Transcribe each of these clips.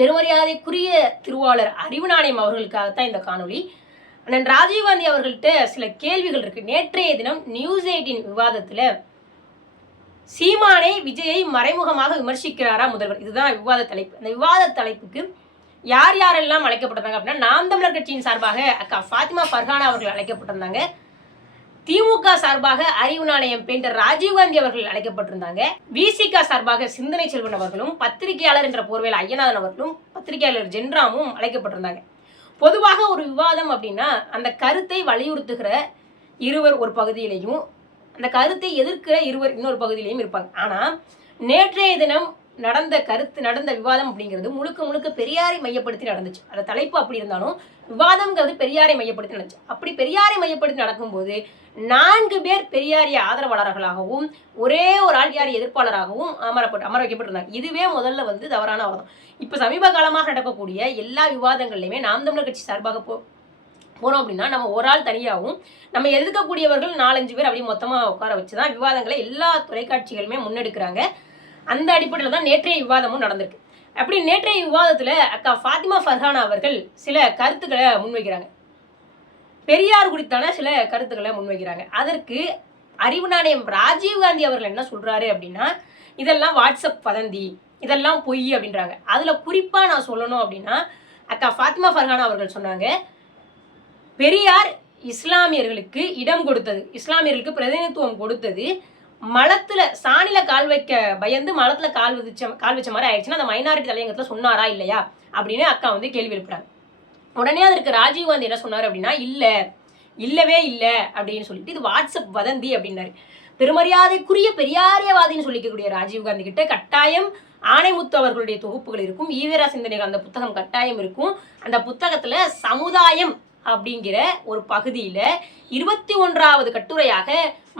பெருமரியாதைக்குரிய திருவாளர் அறிவு நாணயம் அவர்களுக்காகத்தான் இந்த காணொளி. அண்ணன் ராஜீவ்காந்தி அவர்கள்ட்ட சில கேள்விகள் இருக்கு. நேற்றைய தினம் நியூஸ் எயிட்டின் விவாதத்துல சீமானே விஜயை மறைமுகமாக விமர்சிக்கிறாரா முதல்வர். இதுதான் விவாத தலைப்பு. அந்த விவாத தலைப்புக்கு யார் யாரெல்லாம் அழைக்கப்பட்டிருந்தாங்க அப்படின்னா நாம் தமிழர் கட்சியின் சார்பாக அக்கா ஃபாத்திமா ஃபர்ஹானா அவர்கள் அழைக்கப்பட்டிருந்தாங்க. திமுக சார்பாக அறிவு நாணயம் பெயிண்டர் ராஜீவ்காந்தி அவர்கள் அழைக்கப்பட்டிருந்தாங்க. விசிக சார்பாக சிந்தனை செல்வன் அவர்களும் பத்திரிகையாளர் என்ற போர்வையில் ஐயநாதன் அவர்களும் பத்திரிகையாளர் ஜென்ராமும் அழைக்கப்பட்டிருந்தாங்க. பொதுவாக ஒரு விவாதம் அப்படின்னா அந்த கருத்தை வலியுறுத்துகிற இருவர் ஒரு பகுதியிலையும் அந்த கருத்தை எதிர்க்கிற இருவர் இன்னொரு பகுதியிலையும் இருப்பாங்க. ஆனால் நேற்றைய தினம் நடந்த கருத்து நடந்த விவாதம் அப்படிங்கிறது முழுக்க முழுக்க பெரியாரை மையப்படுத்தி நடந்துச்சு. அந்த தலைப்பு அப்படி இருந்தாலும் விவாதம்ங்கிறது பெரியாரை மையப்படுத்தி நடந்துச்சு. அப்படி பெரியாரை மையப்படுத்தி நடக்கும்போது நான்கு பேர் பெரியாரிய ஆதரவாளர்களாகவும் ஒரே ஒரு ஆள் யார் எதிர்ப்பாளராகவும் அமரப்பட்டு அமர வைக்கப்பட்டிருந்தாங்க. இதுவே முதல்ல வந்து தவறான வாதம் இப்போ சமீப காலமாக நடக்கக்கூடிய எல்லா விவாதங்கள்லையுமே நாம் தமிழர் கட்சி சார்பாக போ போனோம் அப்படின்னா நம்ம ஒரு ஆள் தனியாகவும் நம்ம எதிர்க்கக்கூடியவர்கள் நாலஞ்சு பேர் அப்படியே மொத்தமாக உட்கார வச்சு தான் விவாதங்களை எல்லா தொலைக்காட்சிகளுமே முன்னெடுக்கிறாங்க. அந்த அடிப்படையில் தான் நேற்றைய விவாதமும் நடந்திருக்கு. அப்படி நேற்றைய விவாதத்தில் அக்கா ஃபாத்திமா ஃபர்ஹானா அவர்கள் சில கருத்துக்களை முன்வைக்கிறாங்க. பெரியார் குறித்தான சில கருத்துக்களை முன்வைக்கிறாங்க. அதற்கு அறிவு நாணயம் ராஜீவ்காந்தி அவர்கள் என்ன சொல்றாரு அப்படின்னா இதெல்லாம் வாட்ஸ்அப் வதந்தி இதெல்லாம் பொய் அப்படின்றாங்க. அதில் குறிப்பாக நான் சொல்லணும் அப்படின்னா அக்கா ஃபாத்திமா ஃபர்ஹானா அவர்கள் சொன்னாங்க பெரியார் இஸ்லாமியர்களுக்கு இடம் கொடுத்தது இஸ்லாமியர்களுக்கு பிரதிநிதித்துவம் கொடுத்தது மலத்துல சாணில கால் வைக்க பயந்து மலத்துல கால் வச்ச கால் வச்ச மாதிரி ஆயிடுச்சுன்னா அந்த மைனாரிட்டி தலையங்கத்துல சொன்னாரா இல்லையா? அப்படின்னு அக்கா வந்து கேள்வி எழுப்புறாங்க. உடனே அதற்கு ராஜீவ்காந்தி என்ன சொன்னார் அப்படின்னா இல்லை இல்லவே இல்லை அப்படின்னு சொல்லிட்டு இது வாட்ஸ்அப் வதந்தி அப்படின்னாரு. பெருமரியாதைக்குரிய பெரியாரியவாதின்னு சொல்லிக்கக்கூடிய ராஜீவ்காந்தி கிட்ட கட்டாயம் ஆணைமுத்து அவர்களுடைய தொகுப்புகள் இருக்கும் ஈவேரா சிந்தனைகள் அந்த புத்தகம் கட்டாயம் இருக்கும். அந்த புத்தகத்துல சமுதாயம் அப்படிங்கிற ஒரு பகுதியில இருபத்தி ஒன்றாவது கட்டுரையாக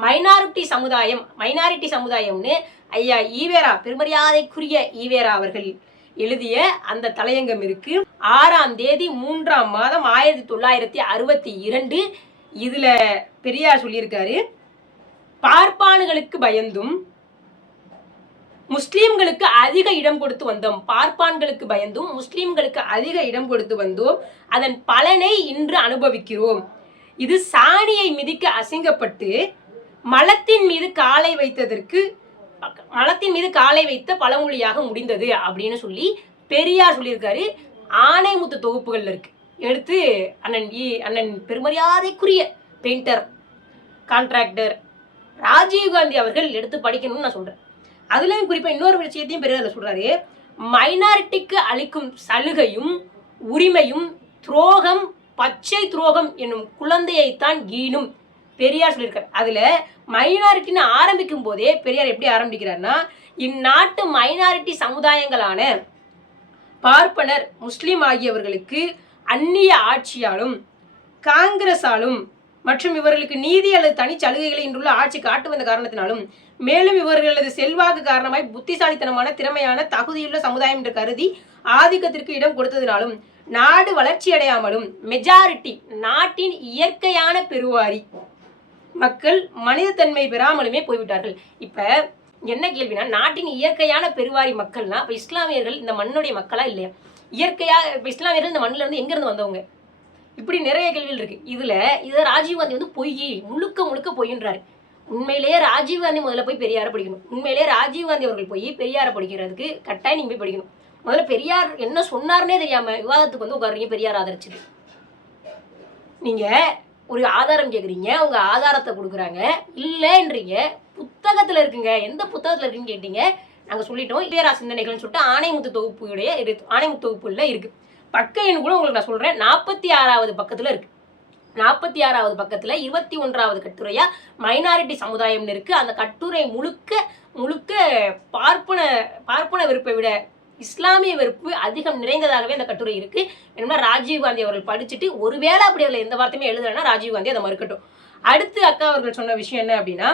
மைனாரிட்டி சமுதாயம் மைனாரிட்டி சமுதாயம்னு ஐயா ஈவேரா பெருமரியாதைக்குரிய ஈவேரா அவர்கள் எழுதிய அந்த தலையங்கம் இருக்கு. ஆறாம் தேதி மூன்றாம் மாதம் ஆயிரத்தி தொள்ளாயிரத்தி அறுபத்தி இரண்டு. இதுல பெரியார் சொல்லியிருக்காரு பார்ப்பானுகளுக்கு பயந்தும் முஸ்லீம்களுக்கு அதிக இடம் கொடுத்து வந்தோம். பார்ப்பான்களுக்கு பயந்தும் முஸ்லீம்களுக்கு அதிக இடம் கொடுத்து வந்தோம். அதன் பலனை இன்று அனுபவிக்கிறோம். இது சாணியை மிதிக்க அசிங்கப்பட்டு மலத்தின் மீது காலை வைத்ததற்கு மலத்தின் மீது காலை வைத்த பழமொழியாக முடிந்தது அப்படின்னு சொல்லி பெரியார் சொல்லியிருக்காரு. ஆணைமுத்து தொகுப்புகள்ல இருக்கு. எடுத்து அண்ணன் ஈ அண்ணன் பெருமரியாதைக்குரிய பெயிண்டர் கான்ட்ராக்டர் ராஜீவ்காந்தி அவர்கள் எடுத்து படிக்கணும்னு நான் சொல்றேன். அதுலயும் குறிப்பா இன்னொரு விஷயத்தையும் பெரியார் சொல்றாரு. மைனாரிட்டிக்கு அளிக்கும் சலுகையும் உரிமையும் துரோகம் பச்சை துரோகம் என்னும் குழந்தையைத்தான் ஈனும். பெரியார் சொல்லியிருக்கார். அதில் மைனாரிட்டின்னு ஆரம்பிக்கும் போதே பெரியார் எப்படி ஆரம்பிக்கிறார்னா இந்நாட்டு மைனாரிட்டி சமுதாயங்களான பார்ப்பனர் முஸ்லீம் ஆகியவர்களுக்கு அந்நிய ஆட்சியாலும் காங்கிரஸாலும் மற்றும் இவர்களுக்கு நீதி அல்லது தனி சலுகைகளை இன்றுள்ள ஆட்சி காட்டு வந்த காரணத்தினாலும் மேலும் இவர்களது செல்வாக்கு காரணமாய் புத்திசாலித்தனமான திறமையான தகுதியுள்ள சமுதாயம் என்று கருதி ஆதிக்கத்திற்கு இடம் கொடுத்ததினாலும் நாடு வளர்ச்சியடையாமலும் மெஜாரிட்டி நாட்டின் இயற்கையான பெருவாரி மக்கள் மனிதத்தன்மை பெறாமலுமே போய்விட்டார்கள். இப்ப என்ன கேள்வினா நாட்டின் இயற்கையான பெருவாரி மக்கள்னா இப்ப இஸ்லாமியர்கள் இந்த மண்ணுடைய மக்களா இல்லையா? இயற்கையா இப்ப இஸ்லாமியர்கள் இந்த மண்ணில் இருந்து எங்க இருந்து வந்தவங்க? இப்படி நிறைய கேள்விகள் இருக்கு. இதுல இதை ராஜீவ்காந்தி வந்து பொய் முழுக்க முழுக்க பொய்ன்றாரு. உண்மையிலேயே ராஜீவ்காந்தி முதல்ல போய் பெரியாரை படிக்கணும். உண்மையிலேயே ராஜீவ்காந்தி அவர்கள் போய் பெரியாரை படிக்கிறதுக்கு கட்டாயம் நீங்க போய் படிக்கணும். முதல்ல பெரியார் என்ன சொன்னார்னே தெரியாம விவாதத்துக்கு வந்து உட்காருறீங்க பெரியார் ஆதரிச்சது நீங்க ஒரு ஆதாரம் கேட்குறீங்க உங்கள் ஆதாரத்தை கொடுக்குறாங்க. இல்லைன்றீங்க புத்தகத்தில் இருக்குங்க. எந்த புத்தகத்தில் இருக்குன்னு கேட்டீங்க. நாங்கள் சொல்லிட்டோம் இளையரா சிந்தனைகள்னு சொல்லிட்டு ஆணைமுத்து தொகுப்புடைய ஆணைமுத்து தொகுப்புல இருக்குது பக்க எண் கூட உங்களுக்கு நான் சொல்கிறேன் நாற்பத்தி ஆறாவது பக்கத்தில் இருக்குது நாற்பத்தி ஆறாவது பக்கத்தில் இருபத்தி ஒன்றாவது கட்டுரையா மைனாரிட்டி சமுதாயம்னு இருக்கு. அந்த கட்டுரை முழுக்க முழுக்க பார்ப்பன பார்ப்பன வெறுப்பை விட இஸ்லாமிய வெறுப்பு அதிகம் நிறைந்ததாகவே அந்த கட்டுரை இருக்கு. என்னன்னா ராஜீவ்காந்தி அவர்கள் படிச்சுட்டு ஒருவேளை அப்படி அதில் எந்த வார்த்தையுமே எழுதலைன்னா ராஜீவ்காந்தி அதை மறுக்கட்டும். அடுத்து அக்கா அவர்கள் சொன்ன விஷயம் என்ன அப்படின்னா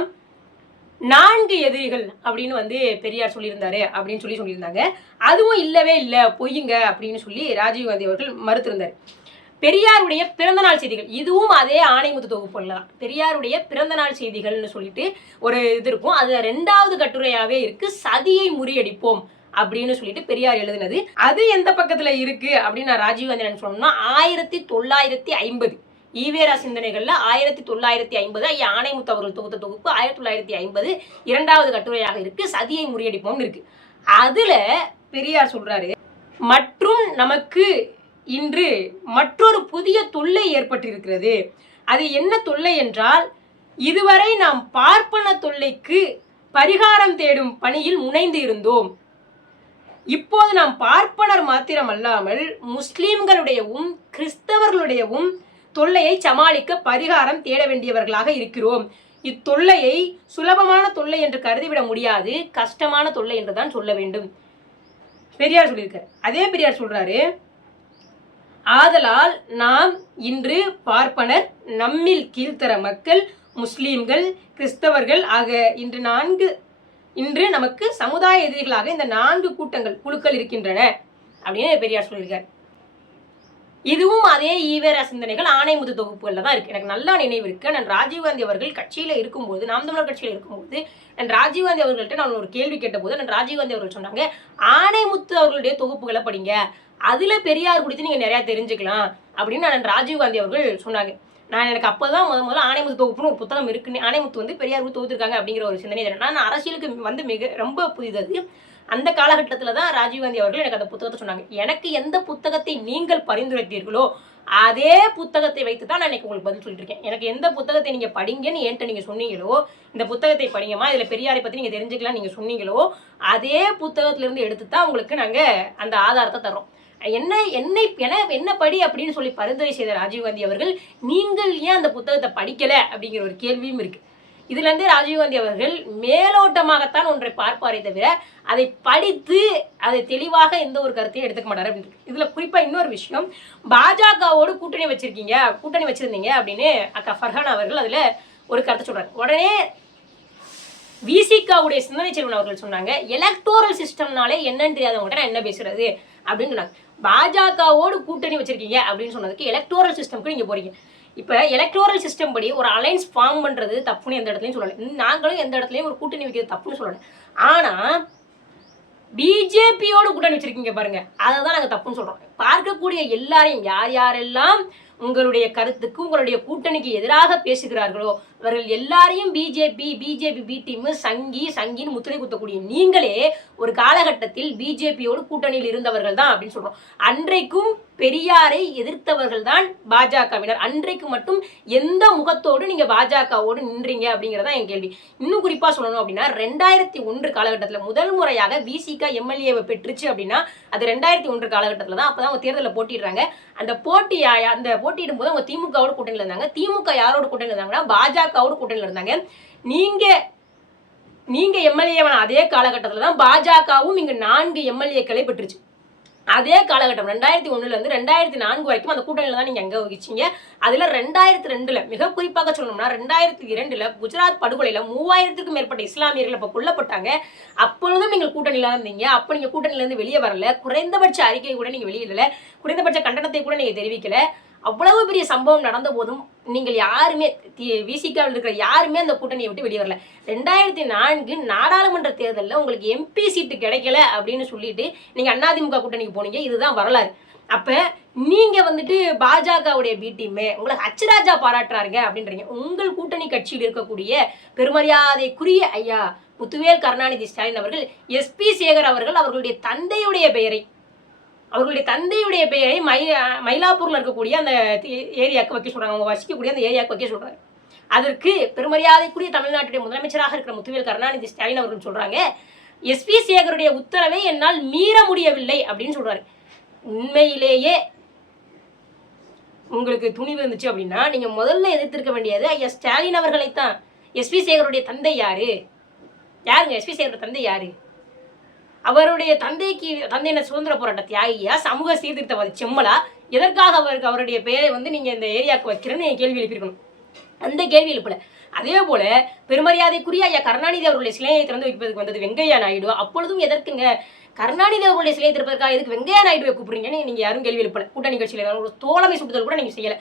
நான்கு எதிரிகள் அப்படின்னு வந்து பெரியார் சொல்லியிருந்தாரு அப்படின்னு சொல்லி சொல்லியிருந்தாங்க. அதுவும் இல்லவே இல்லை பொய்யுங்க அப்படின்னு சொல்லி ராஜீவ்காந்தி அவர்கள் மறுத்திருந்தார். பெரியாருடைய பிறந்தநாள் செய்திகள் இதுவும் அதே ஆணைமுத்து தொகுப்புல தான். பெரியாருடைய பிறந்தநாள் செய்திகள்னு சொல்லிட்டு ஒரு இது இருக்கும். அது ரெண்டாவது கட்டுரையாகவே இருக்கு. சதியை முறியடிப்போம் அப்படின்னு சொல்லிட்டு பெரியார் எழுதினது. அது எந்த பக்கத்துல இருக்கு அப்படின்னு நான் ராஜீவ்காந்தி என்ன சொன்னோம்னா ஆயிரத்தி தொள்ளாயிரத்தி ஐம்பது. ஈவேரா சிந்தனைகள்ல ஆயிரத்தி தொள்ளாயிரத்தி ஐம்பது ஐயா ஆணைமுத்து அவர்கள் தொகுத்த தொகுப்பு ஆயிரத்தி தொள்ளாயிரத்தி ஐம்பது இரண்டாவது கட்டுரையாக இருக்கு சதியை முறியடிப்போம்னு இருக்கு. அதுல பெரியார் சொல்றாரு மற்றும் நமக்கு இன்று மற்றொரு புதிய தொல்லை ஏற்பட்டிருக்கிறது. அது என்ன தொல்லை என்றால் இதுவரை நாம் பார்ப்பன தொல்லைக்கு பரிகாரம் தேடும் பணியில் முனைந்து இருந்தோம். இப்போது நாம் பார்ப்பனர் மாத்திரம் அல்லாமல் முஸ்லீம்களுடையவும் கிறிஸ்தவர்களுடையவும் தொல்லையை சமாளிக்க பரிகாரம் தேட வேண்டியவர்களாக இருக்கிறோம். இத்தொல்லையை சுலபமான தொல்லை என்று கருதிவிட முடியாது கஷ்டமான தொல்லை என்று தான் சொல்ல வேண்டும். பெரியார் சொல்லியிருக்கார். அதே பெரியார் சொல்றாரு ஆதலால் நாம் இன்று பார்ப்பனர் நம்மில் கீழ்த்தர மக்கள் முஸ்லீம்கள் கிறிஸ்தவர்கள் ஆக இன்று நான்கு இன்று நமக்கு சமுதாய எதிரிகளாக இந்த நான்கு கூட்டங்கள் குழுக்கள் இருக்கின்றன அப்படின்னு பெரியார் சொல்லியிருக்கார். இதுவும் அதே ஈவேரா சிந்தனைகள் ஆணைமுது தொகுப்புகளில் தான் இருக்கு. எனக்கு நல்லா நினைவு இருக்கு. நான் ராஜீவ்காந்தி அவர்கள் கட்சியில இருக்கும்போது நாம் தமிழர் கட்சியில இருக்கும்போது நான் ராஜீவ்காந்தி அவர்கள்ட்ட நான் ஒரு கேள்வி கேட்டபோது நான் ராஜீவ்காந்தி அவர்கள் சொன்னாங்க ஆணைமுத்து அவர்களுடைய தொகுப்புகளை படிங்க. அதுல பெரியார் குறித்து நீங்க நிறைய தெரிஞ்சுக்கலாம். அப்படின்னு நான் ராஜீவ்காந்தி அவர்கள் சொன்னாங்க. நான் எனக்கு அப்போ தான் முத முதல்ல ஆணைமுத்து தொகுப்புன்னு ஒரு புத்தகம் இருக்குன்னு ஆணைமுத்து வந்து பெரியார் தொகுத்துருக்காங்க அப்படிங்கிற ஒரு சிந்தனை தெரியும். நான் அரசியலுக்கு வந்து மிக ரொம்ப புதிதது. அந்த காலகட்டத்தில் தான் ராஜீவ்காந்தி அவர்கள் எனக்கு அந்த புத்தகத்தை சொன்னாங்க. எனக்கு எந்த புத்தகத்தை நீங்கள் பரிந்துரைத்தீர்களோ அதே புத்தகத்தை வைத்து தான் நான் இன்னைக்கு உங்களுக்கு பதில் சொல்லிட்டு இருக்கேன். எனக்கு எந்த புத்தகத்தை நீங்கள் படிங்கன்னு என்கிட்ட நீங்கள் சொன்னீங்களோ இந்த புத்தகத்தை படிங்கம்மா இதில் பெரியாரை பற்றி நீங்கள் தெரிஞ்சுக்கலாம் நீங்கள் சொன்னீங்களோ அதே புத்தகத்திலிருந்து எடுத்து தான் உங்களுக்கு நாங்கள் அந்த ஆதாரத்தை தரோம் என்ன என்னை என என்ன படி அப்படின்னு சொல்லி பரிந்துரை செய்த ராஜீவ்காந்தி அவர்கள் நீங்கள் ஏன் அந்த புத்தகத்தை படிக்கலை? அப்படிங்கிற ஒரு கேள்வியும் இருக்கு. இதுலேருந்து ராஜீவ்காந்தி அவர்கள் மேலோட்டமாகத்தான் ஒன்றை பார்ப்பாரே தவிர அதை படித்து அதை தெளிவாக எந்த ஒரு கருத்தையும் எடுத்துக்க மாட்டார் அப்படின்னு இதில் குறிப்பாக இன்னொரு விஷயம் பாஜகவோடு கூட்டணி வச்சிருக்கீங்க கூட்டணி வச்சிருந்தீங்க அப்படின்னு அக்கா ஃபர்ஹான் அவர்கள் அதில் ஒரு கருத்தை சொல்கிறார் உடனே விசிகாவுடைய சிந்தனை செல்வன் அவர்கள் சொன்னாங்க எலக்டோரல் சிஸ்டம்னாலே என்னன்னு தெரியாதவங்ககிட்ட நான் என்ன பேசுறது? அப்படின்னு சொன்னாங்க. பாஜகவோடு கூட்டணி வச்சிருக்கீங்க அப்படின்னு சொன்னதுக்கு எலக்டோரல் சிஸ்டம்க்கு நீங்கள் போறீங்க. இப்போ எலக்ட்ரோரல் சிஸ்டம் படி ஒரு அலைன்ஸ் ஃபார்ம் பண்ணுறது தப்புன்னு எந்த இடத்துலையும் சொல்லலை. நாங்களும் எந்த இடத்துலையும் ஒரு கூட்டணி வைக்கிறது தப்புன்னு சொல்லலை. ஆனால் பிஜேபியோடு கூட்டணி வச்சிருக்கீங்க பாருங்க. அதை தான் நாங்கள் தப்புன்னு சொல்கிறோம் பார்க்கக்கூடிய எல்லாரையும் யார் யாரெல்லாம் உங்களுடைய கருத்துக்கு உங்களுடைய கூட்டணிக்கு எதிராக பேசுகிறார்களோ அவர்கள் எல்லாரையும் பிஜேபி பிஜேபி பி டீம் சங்கி சங்கின்னு முத்திரை குத்தக்கூடிய நீங்களே ஒரு காலகட்டத்தில் பிஜேபியோடு கூட்டணியில் இருந்தவர்கள் தான் அப்படின்னு சொல்றோம். அன்றைக்கும் பெரியாரை எதிர்த்தவர்கள் தான் பாஜகவினர். அன்றைக்கு மட்டும் எந்த முகத்தோடு நீங்க பாஜகவோடு நின்றீங்க அப்படிங்கறதா என் கேள்வி. இன்னும் குறிப்பா சொல்லணும் அப்படின்னா ரெண்டாயிரத்தி ஒன்று காலகட்டத்தில் முதல் முறையாக விசிக எம்எல்ஏவை பெற்றுச்சு அப்படின்னா அது ரெண்டாயிரத்தி ஒன்று காலகட்டத்தில் தான். அப்பதான் அவங்க தேர்தலில் போட்டிடுறாங்க. அந்த போட்டி அந்த போட்டியிடும் போது அவங்க திமுகவோட கூட்டணியில் இருந்தாங்க. திமுக யாரோட கூட்டணியில் இருந்தாங்கன்னா பாஜகவோட கூட்டணியில் இருந்தாங்க. நீங்க நீங்க எம்எல்ஏவான அதே காலகட்டத்தில் தான் பாஜகவும் இங்கே நான்கு எம்எல்ஏக்களை பெற்றுச்சு. அதே காலகட்டம் ரெண்டாயிரத்தி ஒன்றுலேருந்து ரெண்டாயிரத்தி நான்கு வரைக்கும் அந்த கூட்டணியில தான் நீங்கள் எங்கே வகிச்சீங்க. அதில் ரெண்டாயிரத்தி ரெண்டில் மிக குறிப்பாக சொல்லணும்னா ரெண்டாயிரத்தி இரண்டில் குஜராத் படுகொலையில் மூவாயிரத்துக்கும் மேற்பட்ட இஸ்லாமியர்கள் இப்போ கொல்லப்பட்டாங்க. அப்பொழுதும் நீங்கள் கூட்டணியில் தான் இருந்தீங்க. அப்போ நீங்கள் கூட்டணியிலேருந்து வெளியே வரல. குறைந்தபட்ச அறிக்கை கூட நீங்கள் வெளியிடல. குறைந்தபட்ச கண்டனத்தை கூட நீங்கள் தெரிவிக்கலை. அவ்வளவு பெரிய சம்பவம் நடந்த போதும் நீங்கள் யாருமே விசிகாவில் இருக்கிற யாருமே அந்த கூட்டணியை விட்டு வெளியே வரல. ரெண்டாயிரத்தி நான்கு நாடாளுமன்ற தேர்தலில் உங்களுக்கு எம்பி சீட்டு கிடைக்கல அப்படின்னு சொல்லிட்டு நீங்கள் அதிமுக கூட்டணிக்கு போனீங்க இதுதான் வரலாறு. அப்போ நீங்கள் வந்துட்டு பாஜகவுடைய பி டீமே உங்களை ஹச்ராஜா பாராட்டுறாருங்க அப்படின்றீங்க. உங்கள் கூட்டணி கட்சியில் இருக்கக்கூடிய பெருமரியாதைக்குரிய ஐயா முத்துவேல் கருணாநிதி ஸ்டாலின் அவர்கள் எஸ்பி சேகர் அவர்கள் அவர்களுடைய தந்தையுடைய பெயரை அவர்களுடைய தந்தையுடைய பெயரை மை மயிலாப்பூரில் இருக்கக்கூடிய அந்த ஏரியாவுக்கு வைக்க சொல்கிறாங்க அவங்க வசிக்கக்கூடிய அந்த ஏரியாவுக்கு வைக்க சொல்கிறாங்க அதற்கு பெருமரியாதைக்குரிய தமிழ்நாட்டுடைய முதலமைச்சராக இருக்கிற முத்துவேல் கருணாநிதி ஸ்டாலின் அவர்கள் சொல்கிறாங்க எஸ்பி சேகருடைய உத்தரவை என்னால் மீற முடியவில்லை அப்படின்னு சொல்கிறாரு உண்மையிலேயே உங்களுக்கு துணிவு இருந்துச்சு அப்படின்னா நீங்கள் முதல்ல எதிர்த்திருக்க வேண்டியது ஐயா ஸ்டாலின் அவர்களைத்தான். எஸ்பி சேகருடைய தந்தை யாரு? யாருங்க? எஸ்பி சேகரோட தந்தை யாரு? அவருடைய தந்தைக்கு தந்தை என்ன சுதந்திர போராட்ட தியாகியா சமூக சீர்திருத்தவாதி செம்மலா? எதற்காக அவருக்கு அவருடைய பெயரை வந்து நீங்க இந்த ஏரியாவுக்கு வைக்கிறேன்னு கேள்வி எழுப்பியிருக்கணும். அந்த கேள்வி எழுப்பல. அதே போல பெருமரியாதைக்குரிய ஐயா கருணாநிதி அவருடைய சிலையை திறந்து வைப்பதற்கு வந்தது வெங்கையா நாயுடு. அப்பொழுதும் எதற்குங்க? கருணாநிதி அவருடைய சிலையை திறப்பதற்காக எதுக்கு வெங்கையா நாயுடுவை கூப்பிடுறீங்கன்னு நீங்க யாரும் கேள்வி எழுப்பல. கூட்டணி கட்சியில ஒரு தோழமை சுட்டுதல் கூட நீங்க செய்யல.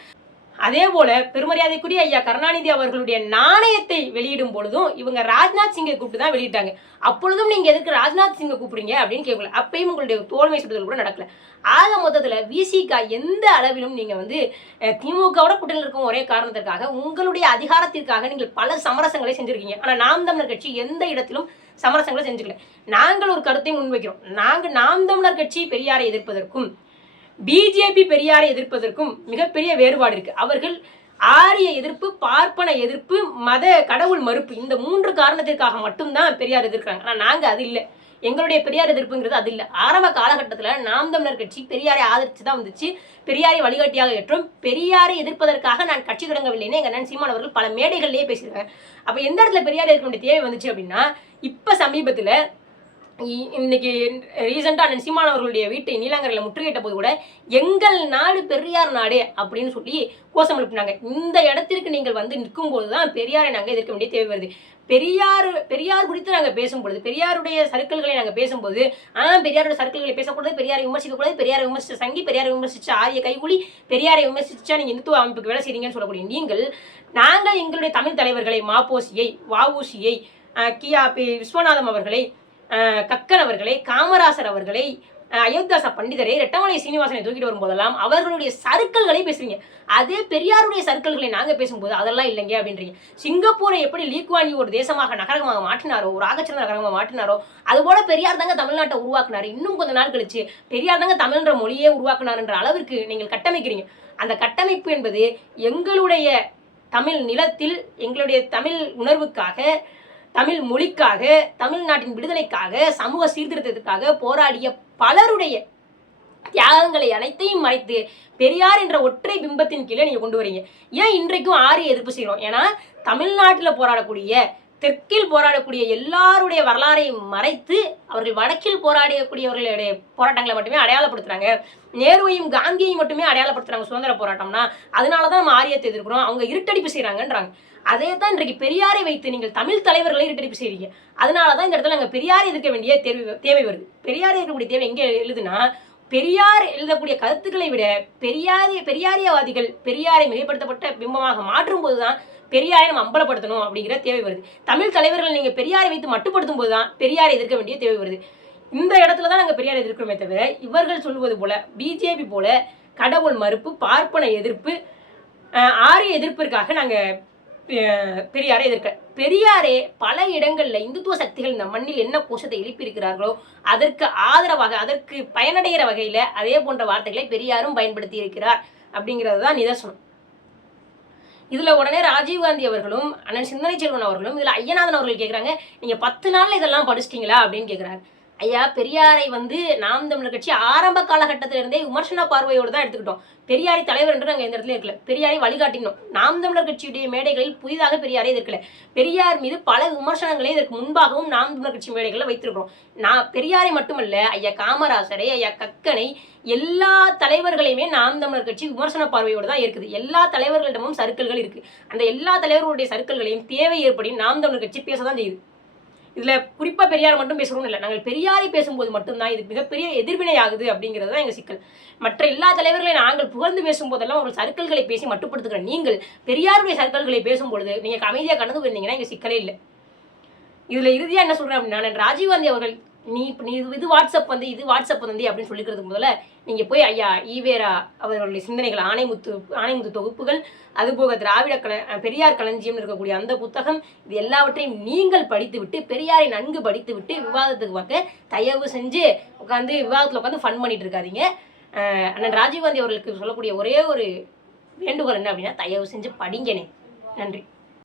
அதே போல பெருமரியாதைக்குரிய ஐயா கருணாநிதி அவர்களுடைய நாணயத்தை வெளியிடும் பொழுதும் இவங்க ராஜ்நாத் சிங்கை கூப்பிட்டு தான் வெளியிட்டாங்க. அப்பொழுதும் நீங்க எதுக்கு ராஜ்நாத் சிங்கை கூப்பிடுறீங்க அப்படின்னு கேட்கல அப்பயும் உங்களுடைய தோல்மை சுடுதல் கூட நடக்கல. ஆக மொத்தத்துல விசிகா எந்த அளவிலும் நீங்க வந்து திமுகவோட கூட்டணியில் இருக்கும் ஒரே காரணத்திற்காக உங்களுடைய அதிகாரத்திற்காக நீங்கள் பல சமரசங்களை செஞ்சிருக்கீங்க. ஆனா நாம் தமிழர் கட்சி எந்த இடத்திலும் சமரசங்களை செஞ்சுக்கல. நாங்கள் ஒரு கருத்தை முன்வைக்கிறோம். நாங்கள் நாம் தமிழர் கட்சி பெரியாரை எதிர்ப்பதற்கும் பிஜேபி பெரியாரை எதிர்ப்பதற்கும் மிகப்பெரிய வேறுபாடு இருக்கு. அவர்கள் ஆரிய எதிர்ப்பு பார்ப்பன எதிர்ப்பு மத கடவுள் மறுப்பு இந்த மூன்று காரணத்திற்காக மட்டும்தான் பெரியார் எதிர்க்கிறாங்க. ஆனால் நாங்கள் அது இல்லை. எங்களுடைய பெரியார் எதிர்ப்புங்கிறது அது இல்லை. ஆரம்ப காலகட்டத்தில் நாம் தமிழர் கட்சி பெரியாரை ஆதரித்து தான் வந்துச்சு. பெரியாரை வழிகாட்டியாக ஏற்றோம். பெரியாரை எதிர்ப்பதற்காக நான் கட்சி தொடங்கவில்லைன்னு எங்கள் அண்ணன் சீமான் அவர்கள் பல மேடைகள்லேயே பேசியிருக்காங்க. அப்போ எந்த இடத்துல பெரியார் எதிர்க்க வேண்டிய தேவை வந்துச்சு அப்படின்னா இப்போ சமீபத்தில் இன்னைக்கு ரீசெண்டாக அண்ணன் அவர்களுடைய வீட்டை நீலாங்கரையில் முற்றுகையிட்ட போது கூட எங்கள் நாடு பெரியார் நாடு அப்படின்னு சொல்லி கோஷம் எழுப்பினாங்க. இந்த இடத்திற்கு நீங்கள் வந்து நிற்கும் போது தான் பெரியாரை நாங்கள் எதிர்க்க வேண்டிய தேவை வருது. பெரியார் பெரியார் குறித்து நாங்கள் பேசும்பொழுது பெரியாருடைய சர்க்கிள்களை நாங்கள் பேசும்போது ஆ பெரியாரோட சர்க்கிள்களை பேசக்கூடாது பெரியாரை விமர்சிக்கக்கூடாது பெரியாரை விமர்சித்த சங்கி பெரியாரை விமர்சித்த ஆரிய கைகூலி பெரியாரை விமர்சிச்சா நீங்கள் இந்துத்துவ அமைப்புக்கு வேலை செய்றீங்கன்னு சொல்லக்கூடிய நீங்கள் நாங்கள் எங்களுடைய தமிழ் தலைவர்களை மாப்போசியை வாவூசியை கியா பி விஸ்வநாதம் அவர்களை கக்கன் அவர்களை காமராசர் அவர்களை அயோத்தியாச பண்டிதரை ரெட்டமலை சீனிவாசனை தூக்கிட்டு வரும்போதெல்லாம் அவர்களுடைய சர்க்கிள்களை பேசுறீங்க. அதே பெரியாருடைய சர்க்கிள்களை நாங்கள் பேசும்போது அதெல்லாம் இல்லைங்க அப்படின்றீங்க. சிங்கப்பூரை எப்படி லீக்வானி ஒரு தேசமாக நகரமாக மாற்றினாரோ ஒரு ஆகச்சிறந்த நகரமாக மாற்றினாரோ அதுபோல பெரியார் தாங்க தமிழ்நாட்டை உருவாக்குனாரு. இன்னும் கொஞ்ச நாள் கழிச்சு பெரியார் தாங்க தமிழ்ன்ற மொழியே உருவாக்குனாருன்ற அளவிற்கு நீங்கள் கட்டமைக்கிறீங்க. அந்த கட்டமைப்பு என்பது எங்களுடைய தமிழ் நிலத்தில் எங்களுடைய தமிழ் உணர்வுக்காக தமிழ் மொழிக்காக தமிழ்நாட்டின் விடுதலைக்காக சமூக சீர்திருத்தத்துக்காக போராடிய பலருடைய தியாகங்களை அனைத்தையும் மறைத்து பெரியார் என்ற ஒற்றை பிம்பத்தின் கீழே நீங்க கொண்டு வரீங்க. ஏன் இன்றைக்கும் ஆரிய எதிர்ப்பு செய்கிறோம்? ஏன்னா தமிழ்நாட்டில் போராடக்கூடிய தெற்கில் போராடக்கூடிய எல்லாருடைய வரலாறையும் மறைத்து அவர்கள் வடக்கில் போராடக்கூடியவர்களுடைய போராட்டங்களை மட்டுமே அடையாளப்படுத்துறாங்க. நேருவையும் காந்தியையும் மட்டுமே அடையாளப்படுத்துறாங்க சுதந்திர போராட்டம்னா அதனால தான் நம்ம ஆரியத்தை எதிர்க்கிறோம். அவங்க இருட்டடிப்பு செய்கிறாங்கன்றாங்க அதே தான் இன்றைக்கு பெரியாரை வைத்து நீங்கள் தமிழ் தலைவர்களை இரட்டடிப்பு செய்றீங்க அதனால தான் இந்த இடத்துல நாங்கள் பெரியாரை எதிர்க்க வேண்டிய தேவை தேவை வருது. பெரியாரை இருக்கக்கூடிய தேவை எங்கே எழுதுனா பெரியார் எழுதக்கூடிய கருத்துக்களை விட பெரியாரிய பெரியாரியவாதிகள் பெரியாரை மிகைப்படுத்தப்பட்ட பிம்பமாக மாற்றும் போதுதான் பெரியாரை நம்ம அம்பலப்படுத்தணும் அப்படிங்கிற தேவை வருது. தமிழ் தலைவர்கள் நீங்க பெரியாரை வைத்து மட்டுப்படுத்தும் போதுதான் பெரியாரை எதிர்க்க வேண்டிய தேவை வருது. இந்த இடத்துல தான் நாங்கள் பெரியாரை எதிர்க்கிறோமே தவிர இவர்கள் சொல்வது போல பிஜேபி போல கடவுள் மறுப்பு பார்ப்பன எதிர்ப்பு ஆரிய எதிர்ப்பிற்காக நாங்கள் பெரியாரை எதிர்க்க. பெரியாரே பல இடங்களில் இந்துத்துவ சக்திகள் இந்த மண்ணில் என்ன கோஷத்தை எழுப்பியிருக்கிறார்களோ அதற்கு ஆதரவாக அதற்கு பயனடைகிற வகையில் அதே போன்ற வார்த்தைகளை பெரியாரும் பயன்படுத்தி இருக்கிறார் அப்படிங்கிறது தான் நிதர்சனம். இதில் உடனே ராஜீவ்காந்தி அவர்களும் அண்ணன் சிந்தனை செல்வன் அவர்களும் இதில் ஐயநாதன் அவர்கள் கேட்குறாங்க நீங்கள் பத்து நாளில் இதெல்லாம் படிச்சிட்டிங்களா அப்படின்னு கேட்குறாங்க ஐயா பெரியாரை வந்து நாம் தமிழர் கட்சி ஆரம்ப காலகட்டத்திலிருந்தே விமர்சன பார்வையோடு தான் எடுத்துக்கிட்டோம். பெரியாரை தலைவர் என்று நாங்கள் எந்த இடத்துல இருக்கல பெரியாரை வழிகாட்டினோம். நாம் தமிழர் கட்சியுடைய மேடைகளில் புதிதாக பெரியாரை எதிர்க்கல. பெரியார் மீது பல விமர்சனங்களை இதற்கு முன்பாகவும் நாம் தமிழர் கட்சி மேடைகளில் வைத்திருக்கிறோம். நான் பெரியாரை மட்டுமல்ல ஐயா காமராசரை ஐயா கக்கனை எல்லா தலைவர்களையுமே நாம் தமிழர் கட்சி விமர்சன பார்வையோடு தான் இருக்குது எல்லா தலைவர்களிடமும் சர்க்கிள்கள் இருக்கு. அந்த எல்லா தலைவர்களுடைய சர்க்கிள்களையும் தேவை ஏற்படி நாம் தமிழர் கட்சி பேச தான் செய்யுது. இதில் குறிப்பாக பெரியார் மட்டும் பேசுறோம்னு இல்லை. நாங்கள் பெரியாரை பேசும்போது மட்டும்தான் இது மிகப்பெரிய எதிர்வினை ஆகுது அப்படிங்கிறது தான் எங்கள் சிக்கல். மற்ற எல்லா தலைவர்களையும் நாங்கள் புகழ்ந்து பேசும்போதெல்லாம் உங்கள் சர்க்கிள்களை பேசி மட்டுப்படுத்துகிற நீங்கள் பெரியாருடைய சர்க்கிள்களை பேசும்பொழுது நீங்கள் அமைதியாக கடந்து போயிருந்தீங்கன்னா எங்கள் சிக்கலே இல்லை. இதில் இறுதியாக என்ன சொல்கிறேன் அப்படின்னா ராஜீவ்காந்தி அவர்கள் நீ இப்போ நீ இது இது வாட்ஸ்அப் வந்து இது வாட்ஸ்அப் வந்து அப்படின்னு சொல்லிக்கிறதுக்கு முதல்ல நீங்கள் போய் ஐயா ஈவேரா அவர்களுடைய சிந்தனைகள் ஆணைமுத்து ஆணைமுத்து தொகுப்புகள் அதுபோக திராவிட கல பெரியார் களஞ்சியம் இருக்கக்கூடிய அந்த புத்தகம் இது எல்லாவற்றையும் நீங்கள் படித்துவிட்டு பெரியாரை நன்கு படித்துவிட்டு விவாதத்துக்கு பார்க்க தயவு செஞ்சு உட்காந்து விவாதத்தில் உட்காந்து ஃபன் பண்ணிட்டு இருக்காதீங்க. அண்ணன் ராஜீவ்காந்தி அவர்களுக்கு சொல்லக்கூடிய ஒரே ஒரு வேண்டுகோள் என்ன அப்படின்னா தயவு செஞ்சு படிங்கனே. நன்றி.